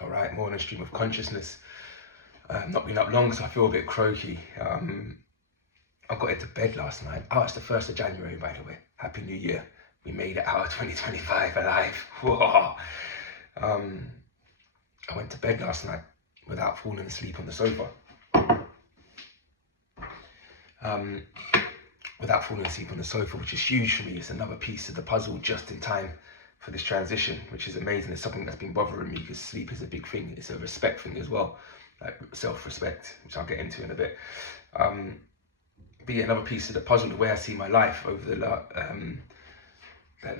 All right, morning stream of consciousness. Not been up long, so I feel a bit croaky. I got into bed last night. Oh, it's the 1st of January, by the way. Happy New Year. We made it out of 2025 alive. Whoa. I went to bed last night without falling asleep on the sofa. Without falling asleep on the sofa, which is huge for me. It's another piece of the puzzle just in time for this transition, which is amazing. It's something that's been bothering me because sleep is a big thing. It's a respect thing as well, like self-respect, which I'll get into in a bit. But yeah, another piece of the puzzle, the way I see my life over the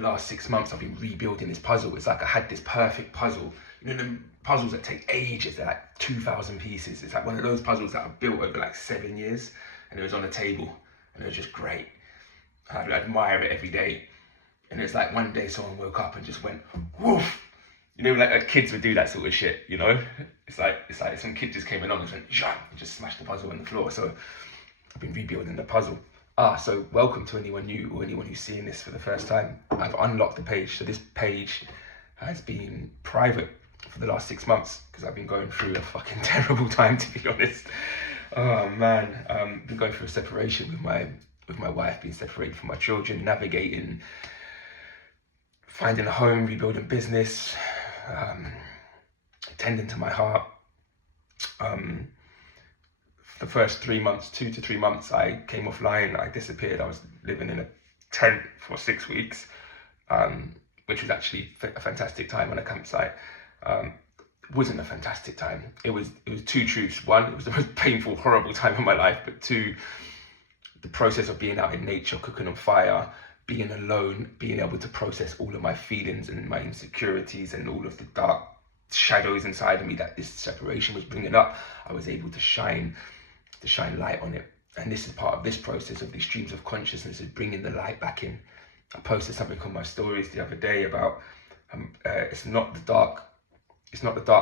last 6 months, I've been rebuilding this puzzle. It's like I had this perfect puzzle. You know, the puzzles that take ages, they're like 2,000 pieces. It's like one of those puzzles that I've built over like 7 years, and it was on a table, and it was just great. I admire it every day. And it's like one day someone woke up and just went, woof. You know, like kids would do that sort of shit, you know? It's like some kid just came along and went, and just smashed the puzzle on the floor. So I've been rebuilding the puzzle. So welcome to anyone new or anyone who's seeing this for the first time. I've unlocked the page. So this page has been private for the last 6 months because I've been going through a fucking terrible time, to be honest. Oh man, been going through a separation with my wife, being separated from my children, navigating, finding a home, rebuilding business, tending to my heart. The first 3 months, 2 to 3 months, I came offline, I disappeared. I was living in a tent for 6 weeks, which was actually a fantastic time on a campsite. Wasn't a fantastic time. It was 2 truths. 1, it was the most painful, horrible time of my life, but 2, the process of being out in nature, cooking on fire, being alone, being able to process all of my feelings and my insecurities and all of the dark shadows inside of me that this separation was bringing up, I was able to shine light on it. And this is part of this process of these streams of consciousness, is bringing the light back in. I posted something on my stories the other day about it's not the dark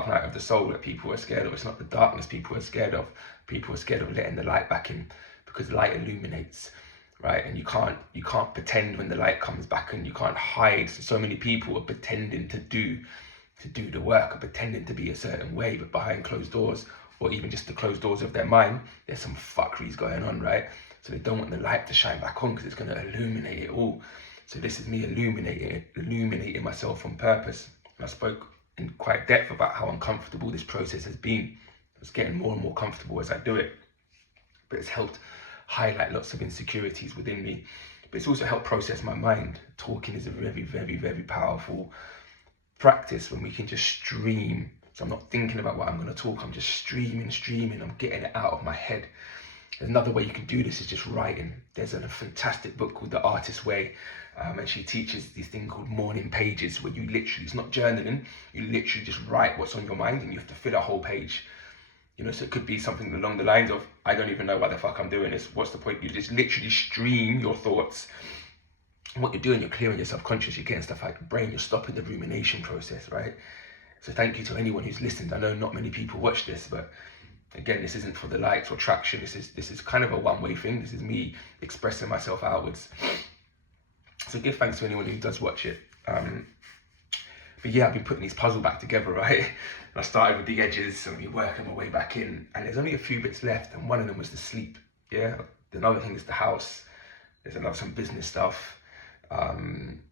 night of the soul that people are scared of. It's not the darkness people are scared of. People are scared of letting the light back in, because light illuminates, right? And you can't pretend when the light comes back, and you can't hide. So many people are pretending to do the work, or pretending to be a certain way, but behind closed doors, or even just the closed doors of their mind, there's some fuckeries going on, right? So they don't want the light to shine back on because it's going to illuminate it all. So this is me illuminating myself on purpose. And I spoke in quite depth about how uncomfortable this process has been. It's getting more and more comfortable as I do it, but it's helped highlight lots of insecurities within me. But it's also helped process my mind. Talking is a very, very, very powerful practice when we can just stream. So I'm not thinking about what I'm going to talk, I'm just streaming, I'm getting it out of my head. Another way you can do this is just writing. There's a fantastic book called The Artist's Way, and she teaches this thing called morning pages, where you literally, it's not journaling, you literally just write what's on your mind, and you have to fill a whole page. You know, so it could be something along the lines of, I don't even know why the fuck I'm doing this, what's the point? You just literally stream your thoughts. And what you're doing, you're clearing your subconscious, you're getting stuff out of your brain, you're stopping the rumination process, right? So thank you to anyone who's listened. I know not many people watch this, but again, this isn't for the likes or traction. This is kind of a one-way thing. This is me expressing myself outwards. So give thanks to anyone who does watch it. But yeah, I've been putting these puzzles back together, right? And I started with the edges, and I'm working my way back in. And there's only a few bits left, and one of them was the sleep. Yeah. Another thing is the house. There's some business stuff. I'm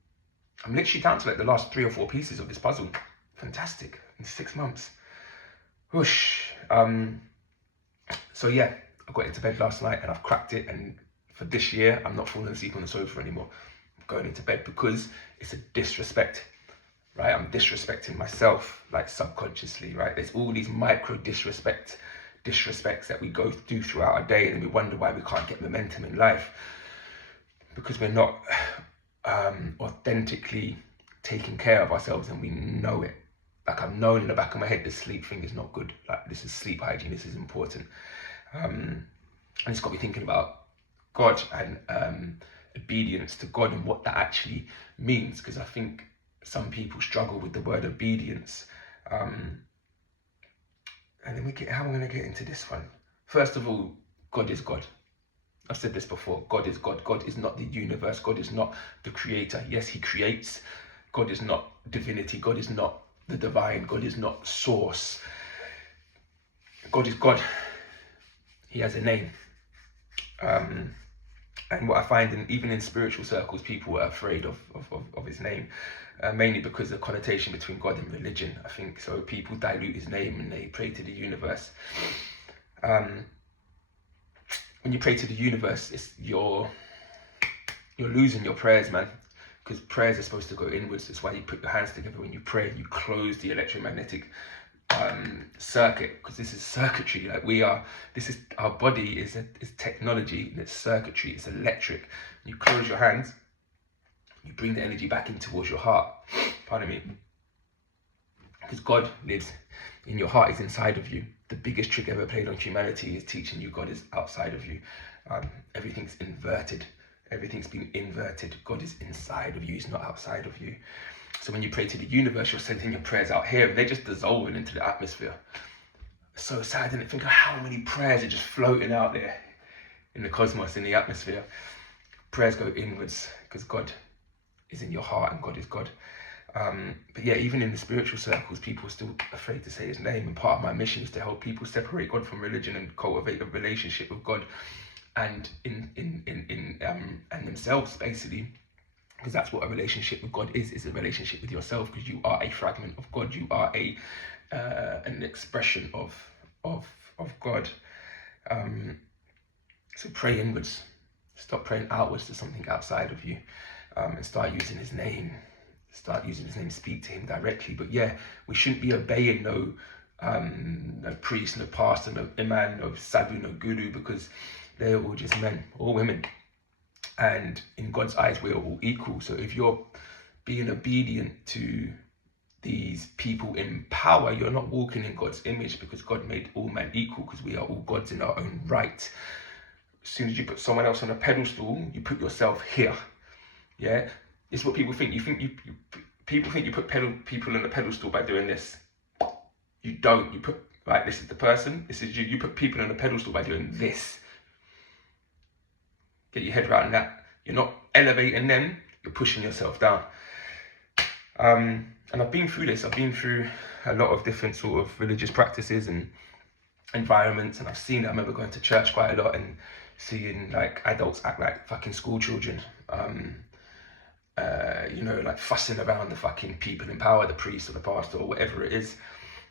literally down to like the last 3 or 4 pieces of this puzzle. Fantastic, in 6 months. Whoosh. So yeah, I got into bed last night and I've cracked it, and for this year, I'm not falling asleep on the sofa anymore. I'm going into bed because it's a disrespect, right? I'm disrespecting myself, like subconsciously, right? There's all these micro disrespects that we go through throughout our day, and we wonder why we can't get momentum in life, because we're not authentically taking care of ourselves, and we know it. Like, I've known in the back of my head, this sleep thing is not good. Like, this is sleep hygiene, this is important. And it's got me thinking about God and obedience to God and what that actually means, because I think some people struggle with the word obedience. And then how am I going to get into this one? First of all, God is God. I've said this before, God is God. God is not the universe. God is not the creator. Yes, he creates. God is not divinity. God is not the divine. God is not source. God is God. He has a name. And what I find, even in spiritual circles, people are afraid of his name, mainly because of the connotation between God and religion, I think. So people dilute his name and they pray to the universe. When you pray to the universe, you're losing your prayers, man. Because prayers are supposed to go inwards. That's why you put your hands together when you pray. You close the electromagnetic circuit, because this is circuitry. Like our body is technology, and it's circuitry, it's electric. You close your hands, you bring the energy back in towards your heart. Pardon me. Because God lives in your heart, is inside of you. The biggest trick ever played on humanity is teaching you God is outside of you. Everything's inverted. Everything's been inverted. God is inside of you, he's not outside of you. So when you pray to the universe, you're sending your prayers out here, they're just dissolving into the atmosphere. It's so sad, and think of how many prayers are just floating out there in the cosmos, in the atmosphere. Prayers go inwards because God is in your heart and God is God. But yeah, even in the spiritual circles, people are still afraid to say his name. And part of my mission is to help people separate God from religion and cultivate a relationship with God and and themselves, basically. Because that's what a relationship with God is a relationship with yourself, because you are a fragment of God. You are an expression of God. So pray inwards. Stop praying outwards to something outside of you, and start using his name. Start using his name, speak to him directly. But yeah, we shouldn't be obeying no priest, no pastor, no imam, no sadhu, no guru, because they're all just men or women. And in God's eyes, we're all equal. So if you're being obedient to these people in power, you're not walking in God's image, because God made all men equal, because we are all gods in our own right. As soon as you put someone else on a pedestal, you put yourself here. Yeah, it's what people think. People think you put people on a pedestal by doing this. You don't. You put, right, this is the person, this is you. You put people on a pedestal by doing this. Get your head around that. You're not elevating them, you're pushing yourself down. And I've been through this. I've been through a lot of different sort of religious practices and environments, and I've seen it. I remember going to church quite a lot and seeing like adults act like fucking school children. Like fussing around the fucking people in power, the priest or the pastor or whatever it is.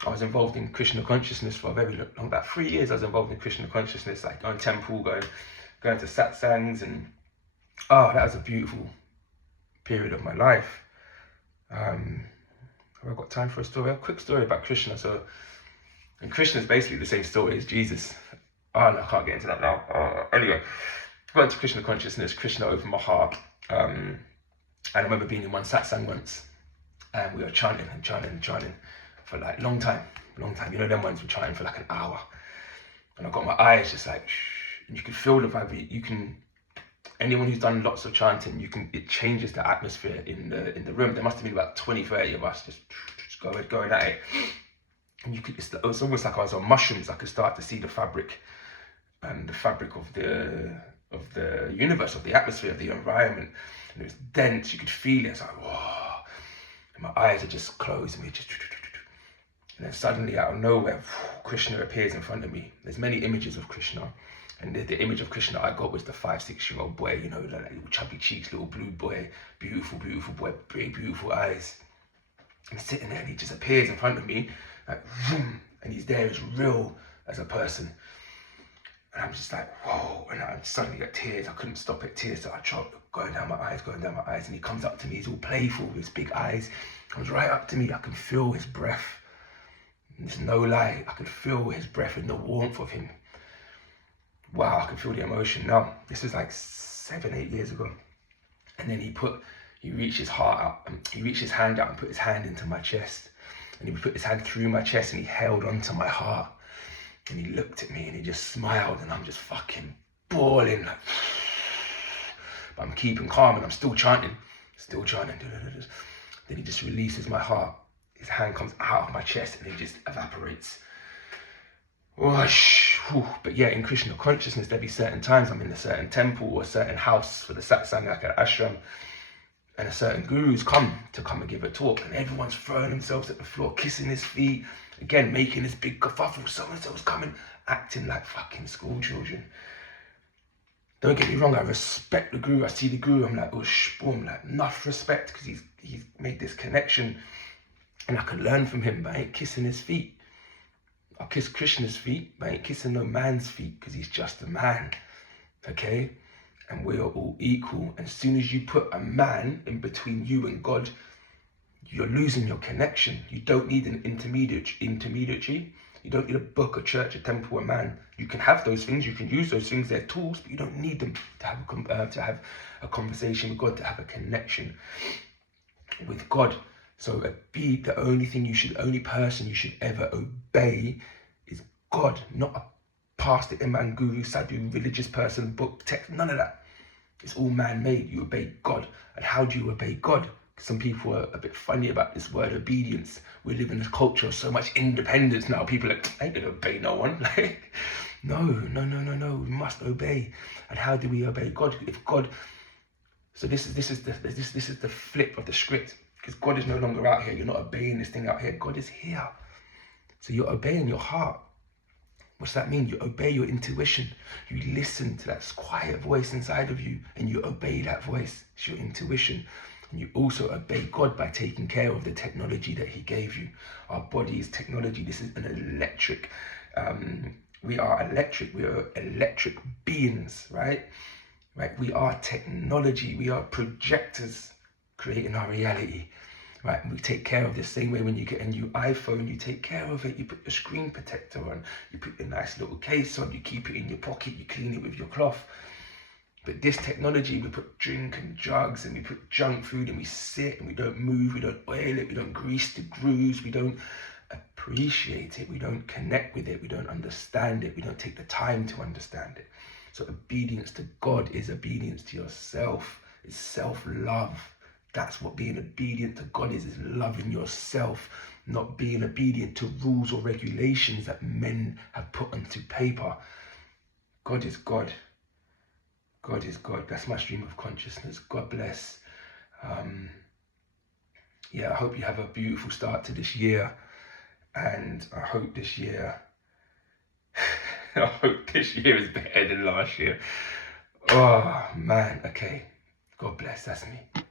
I was involved in Krishna consciousness for a very long, about 3 years. I was involved in Krishna consciousness, like going temple, going to satsangs, and that was a beautiful period of my life. Have I got time for a story? A quick story about Krishna. And Krishna is basically the same story as Jesus. No, I can't get into that now. Anyway, going to Krishna consciousness, Krishna opened my heart. And I remember being in one satsang once, and we were chanting for like long time. You know, them ones were chanting for like an hour. And I got my eyes just like, and you could feel the vibe. Anyone who's done lots of chanting, it changes the atmosphere in the room. There must have been about 20, 30 of us just going at it. And it was almost like I was on mushrooms. I could start to see the fabric of the universe, of the atmosphere, of the environment. And it was dense, you could feel it. It's like, whoa. And my eyes are just closed, and then suddenly out of nowhere, Krishna appears in front of me. There's many images of Krishna. And the image of Krishna I got was the 5-6-year-old boy, you know, like little chubby cheeks, little blue boy, beautiful boy, big, beautiful eyes. And sitting there, and he just appears in front of me, like, vroom, and he's there as real as a person. And I'm just like, whoa, and I suddenly got tears. I couldn't stop it, tears that I choked, going down my eyes, and he comes up to me, he's all playful with his big eyes, comes right up to me, I can feel his breath. And it's no lie, I can feel his breath and the warmth of him. Wow, I can feel the emotion. Now, this is like 7-8 years ago. And then he reached his heart out, he reached his hand out and put his hand into my chest. And he put his hand through my chest and he held onto my heart. And he looked at me and he just smiled, and I'm just fucking bawling. Like, but I'm keeping calm and I'm still chanting. Then he just releases my heart. His hand comes out of my chest and he just evaporates. Whoosh. But yeah, in Krishna consciousness, there'll be certain times I'm in a certain temple or a certain house for the satsang, like an ashram, And a certain guru's come and give a talk, and everyone's throwing themselves at the floor, kissing his feet, again making this big kerfuffle. So and so's coming, acting like fucking school children. Don't get me wrong, I respect the guru. I see the guru, I'm like, oh, boom, like enough respect, because he's made this connection, and I can learn from him, but I ain't kissing his feet. I'll kiss Krishna's feet, but I ain't kissing no man's feet, because he's just a man, okay? And we are all equal. And as soon as you put a man in between you and God, you're losing your connection. You don't need an intermediary. You don't need a book, a church, a temple, a man. You can have those things. You can use those things. They're tools, but you don't need them to have a conversation with God, to have a connection with God. So the only person you should ever obey is God, not a pastor, imam, guru, sadhu, religious person, book, text, none of that. It's all man-made. You obey God. And how do you obey God? Some people are a bit funny about this word obedience. We live in a culture of so much independence now. People are like, I ain't gonna obey no one. Like, no. We must obey. And how do we obey God? If God, so this is the flip of the script. Because God is no longer out here. You're not obeying this thing out here. God is here. So you're obeying your heart. What's that mean? You obey your intuition. You listen to that quiet voice inside of you, and you obey that voice. It's your intuition. And you also obey God by taking care of the technology that he gave you. Our body is technology. This is an electric. We are electric. We are electric beings, right? Right. We are technology. We are projectors creating our reality. Right, and we take care of this same way when you get a new iPhone, you take care of it, you put your screen protector on, you put your nice little case on, you keep it in your pocket, you clean it with your cloth. But this technology, we put drink and drugs and we put junk food and we sit and we don't move, we don't oil it, we don't grease the grooves, we don't appreciate it, we don't connect with it, we don't understand it, we don't take the time to understand it. So obedience to God is obedience to yourself, it's self-love. That's what being obedient to God is loving yourself, not being obedient to rules or regulations that men have put onto paper. God is God. God is God. That's my stream of consciousness. God bless. I hope you have a beautiful start to this year. And I hope this year, is better than last year. Oh, man. Okay. God bless. That's me.